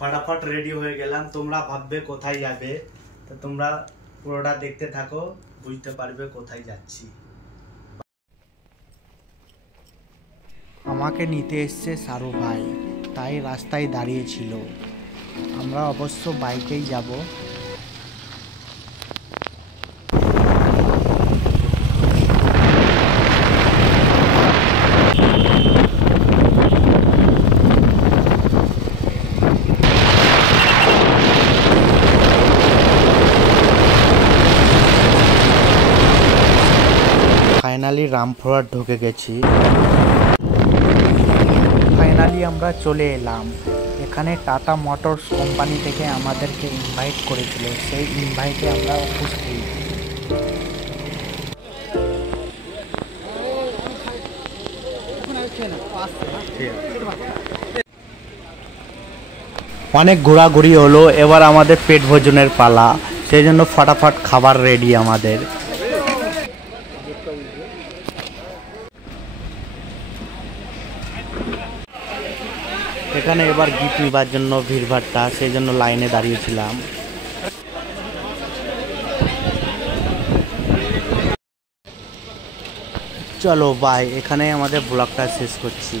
फटाफट रेडी हो गेलाम। তোমরা ভাববে কোথায় যাবে, তো তোমরা পুরোটা দেখতে থাকো, বুঝতে পারবে কোথায় যাচ্ছি। আমাকে নিতে এসেছে সারু ভাই, তাই রাস্তায় দাঁড়িয়ে ছিল। আমরা অবশ্য বাইকেই যাব। ফাইনালি রামপুরহাট ঢুকে গেছি। ফাইনালি আমরা চলে এলাম। এখানে টাটা মোটরস কোম্পানি থেকে আমাদেরকে ইনভাইট করেছিল, সেই ইনভাইটে আমরা উপস্থিত। অনেক ঘোরাঘুরি হলো, এবার আমাদের পেট ভোজনের পালা। সেই জন্য ফটাফট খাবার রেডি আমাদের। এখানে এবার গিফট নেবার জন্য ভিড়ভাট্টা, সেই জন্য লাইনে দাঁড়িয়েছিলাম। চলো বাই, এখানে আমাদের ব্লগটা শেষ করছি।